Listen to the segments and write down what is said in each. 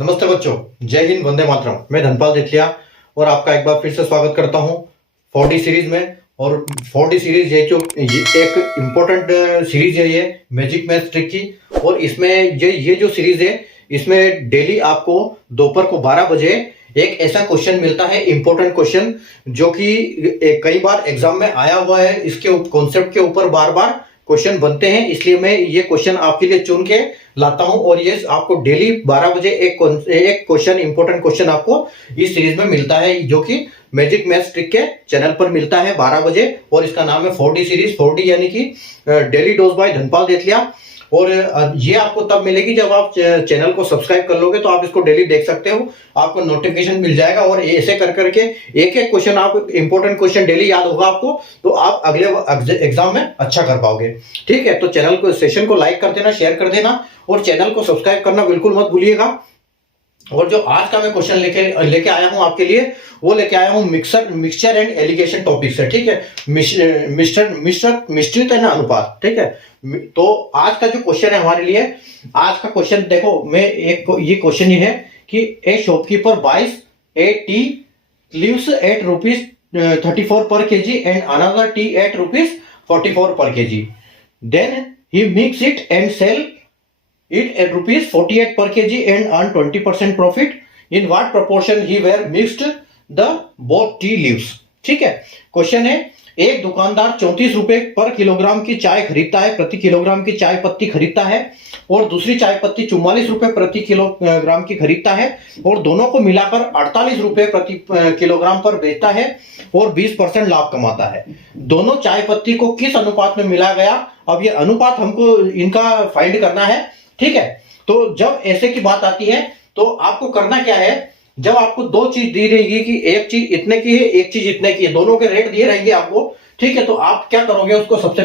नमस्ते बच्चों, जय हिंद, वंदे मातरम। मैं धनपाल जेठलिया और आपका एक बार फिर से स्वागत करता हूं 4D सीरीज में। और 4D सीरीज ये एक इम्पोर्टेंट सीरीज है, ये मैजिक मैथ ट्रिक की। और इसमें ये जो सीरीज है, इसमें डेली आपको दोपहर को 12 बजे एक ऐसा क्वेश्चन मिलता है, इम्पोर्टेंट क्वेश्चन, जो कि कई बार एग्जाम में आया हुआ है। इसके कॉन्सेप्ट के ऊपर बार बार क्वेश्चन बनते हैं, इसलिए मैं ये क्वेश्चन आपके लिए चुन के लाता हूं। और ये आपको डेली 12 बजे एक क्वेश्चन, इंपॉर्टेंट क्वेश्चन आपको इस सीरीज में मिलता है, जो कि मैजिक मैथ्स ट्रिक के चैनल पर मिलता है 12 बजे। और इसका नाम है 4D सीरीज। 4D यानी कि डेली डोज बाय धनपाल जेठलिया। और ये आपको तब मिलेगी जब आप चैनल को सब्सक्राइब कर लोगे, तो आप इसको डेली देख सकते हो, आपको नोटिफिकेशन मिल जाएगा। और ऐसे कर करके एक एक क्वेश्चन, आप इंपॉर्टेंट क्वेश्चन डेली याद होगा आपको, तो आप अगले एग्जाम में अच्छा कर पाओगे। ठीक है, तो चैनल को, सेशन को लाइक कर देना, शेयर कर देना और चैनल को सब्सक्राइब करना बिल्कुल मत भूलिएगा। और जो आज का मैं क्वेश्चन लेके आया हूं आपके लिए, वो लेके आया हूं मिक्सचर एंड एलिगेशन टॉपिक से। ठीक है, मिश्रित है ना अनुपात। ठीक है, तो आज का जो क्वेश्चन है हमारे लिए, आज का क्वेश्चन देखो, मैं ये क्वेश्चन ये है कि a shopkeeper buys a tea leaves at ₹34 per kg and another tea at ₹44 per kg. Then he mix it and sell it at ₹48 per kg and earn 20% profit. In what proportion he were mixed the both tea leaves? ठीक है, question है, एक दुकानदार 34 रुपए पर kilogram की चाय खरीदता है, प्रति किलोग्राम की चाय पत्ती खरीदता है, और दूसरी चाय पत्ती 44 रुपए प्रति किलोग्राम की खरीदता है, और दोनों को मिलाकर 48 रुपए प्रति किलोग्राम पर बेचता है और 20% लाभ कमाता है। दोनों चाय पत्ती को किस अनुपात में मिला गया? अब ये अनुपात हमको इनका फाइंड करना है। ठीक है, तो जब ऐसे की बात आती है तो आपको करना क्या है, जब आपको दो चीज दी रहेगी कि एक चीज इतने की है, एक चीज इतने की है, दोनों के रेट दिए रहेंगे आपको। ठीक है, तो आप क्या करोगे, उसको सबसे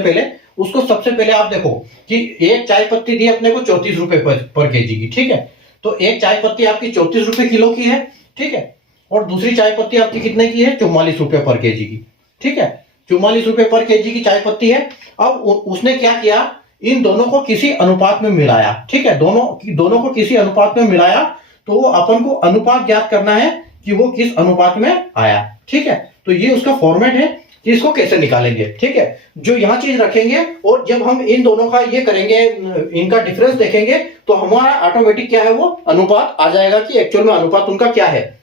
पहले आप देखो कि एक चाय पत्ती दी अपने को 34 रुपए पर केजी की। ठीक है, तो एक चाय पत्ती आपकी 34 रुपए किलो की है। ठीक है, और दूसरी चाय पत्ती आपकी कितने की है? 44 रुपए पर केजी की। ठीक है, 44 रुपए पर केजी की चाय पत्ती है। अब उसने क्या किया, इन दोनों को किसी अनुपात में मिलाया। ठीक है, दोनों को किसी अनुपात में मिलाया, तो अपन को अनुपात ज्ञात करना है कि वो किस अनुपात में आया। ठीक है, तो ये उसका फॉर्मेट है कि इसको कैसे निकालेंगे। ठीक है, जो यहां चीज रखेंगे और जब हम इन दोनों का ये करेंगे, इनका डिफरेंस देखेंगे, तो हमारा ऑटोमेटिक क्या है, वो अनुपात आ जाएगा कि एक्चुअल में अनुपात उनका क्या है।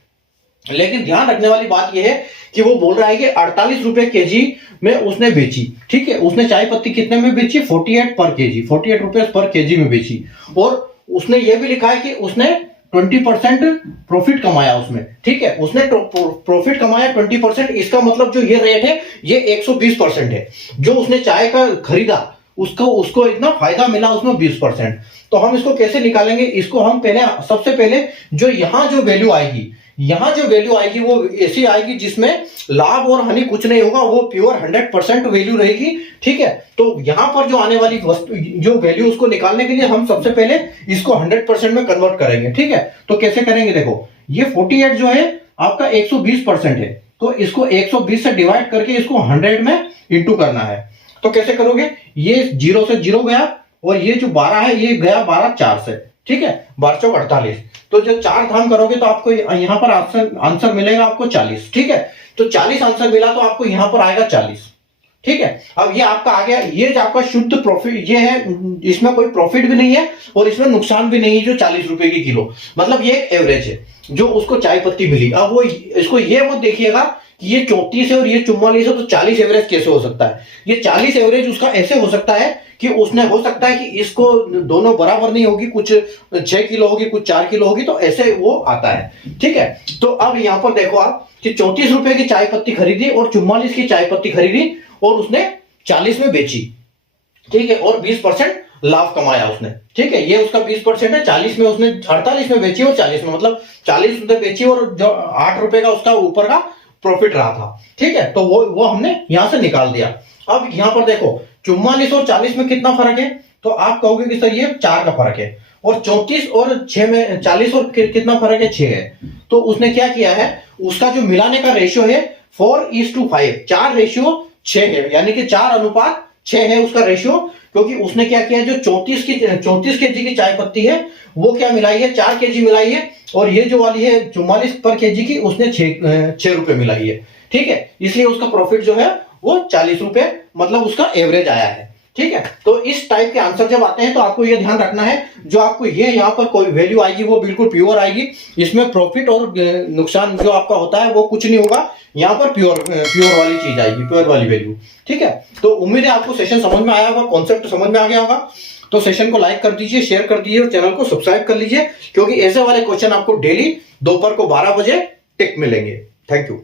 लेकिन ध्यान रखने वाली बात यह है कि वो बोल रहा है कि 48 रुपए केजी में उसने बेची। ठीक है, उसने चाय पत्ती कितने में बेची? 48 पर केजी, 48 रुपए पर केजी में बेची। और उसने ये भी लिखा है कि उसने 20% प्रॉफिट कमाया उसमें। ठीक है, उसने प्रॉफिट कमाया 20%। इसका मतलब जो ये रेट है, ये 120% है। जो उसने चाय का खरीदा, उसको इतना फायदा मिला उसमें 20%। तो हम इसको कैसे निकालेंगे? इसको हम सबसे पहले जो यहां जो वैल्यू आएगी वो ऐसी आएगी जिसमें लाभ और हानि कुछ नहीं होगा, वो प्योर 100% वैल्यू रहेगी। ठीक है, तो यहां पर जो आने वाली वस्तु, जो वैल्यू, उसको निकालने के लिए हम सबसे पहले इसको 100% में कन्वर्ट करेंगे। ठीक है, तो कैसे करेंगे? देखो, ये 48 जो है आपका 120% है, तो इसको 120 से डिवाइड करके इसको 100 में इंटू करना है। तो कैसे करोगे? ये 0 से 0 गया, और ये जो 12 है ये गया 12 4 से। ठीक है, 12 चौक 48। तो जब 4 धाम करोगे तो आपको यहां पर आंसर मिलेगा आपको 40। ठीक है, तो 40 आंसर मिला तो आपको यहां पर आएगा 40। ठीक है, अब ये आपका आ गया, ये जो आपका शुद्ध प्रॉफिट ये है, इसमें कोई प्रॉफिट भी नहीं है और इसमें नुकसान भी नहीं है, जो 40 रुपए की किलो, मतलब ये एक एवरेज है जो उसको चाय पत्ती मिली। अब वो इसको ये मत देखिएगा कि ये 34 है और ये 44 है, तो 40 एवरेज कैसे हो सकता है? ये 40 एवरेज उसका ऐसे हो सकता है कि उसने, हो सकता है कि इसको दोनों बराबर नहीं होगी, कुछ 6 किलो होगी, कुछ 4 किलो होगी, तो ऐसे वो आता है। ठीक है, तो अब यहां पर देखो आप कि 34 रुपए की चाय पत्ती खरीदी और 44 की चाय पत्ती खरीदी और उसने 40 में बेची। ठीक है, और 20% लाभ कमाया उसने। ठीक है, ये उसका 20% है। 40 में उसने 48 में बेची और 40 में, मतलब 40 उसने बेची और जो 8 रुपए का उसका ऊपर का प्रॉफिट रहा था। ठीक है, तो वो हमने यहां से निकाल दिया। अब यहां पर देखो, 44 और 40 में कितना फर्क है? तो आप कहोगे कि सर ये 4 का फर्क है, और 34 और 6 में, 40 और कितना फर्क है? 6 है। तो उसने क्या किया है, उसका जो मिलाने का रेशियो है 4:5, 4 रेशियो 6 है, यानी कि 4 अनुपात 6 है उसका रेशियो। क्योंकि उसने क्या किया, जो 34 केजी की चाय पत्ती है वो क्या मिलाई है? 4 केजी मिलाई है, और ये जो वाली है 44 पर केजी की, उसने 6 रुपए मिलाई है, ठीक है। इसलिए उसका प्रॉफिट जो है वो 40 रुपए, मतलब उसका एवरेज आया है, ठीक है। तो इस टाइप के आंसर जब आते हैं तो आपको ये ध्यान रखना है, जो आपको ये यहाँ पर कोई वैल्यू आएगी वो बिल्कुल प्योर आएगी। इसमें प्रॉफिट और नुकसान जो आपका होता है वो कुछ नहीं होगा, यहाँ पर प्योर वाली चीज आएगी, प्योर वाली वैल्यू, ठीक है। तो उम्मीद है आपको सेशन समझ में आया होगा, कॉन्सेप्ट समझ में आ गया होगा। तो सेशन को लाइक कर दीजिए, शेयर कर दीजिए और चैनल को सब्सक्राइब कर लीजिए, क्योंकि ऐसे वाले क्वेश्चन आपको डेली दोपहर को 12 बजे टिक मिलेंगे। Thank you.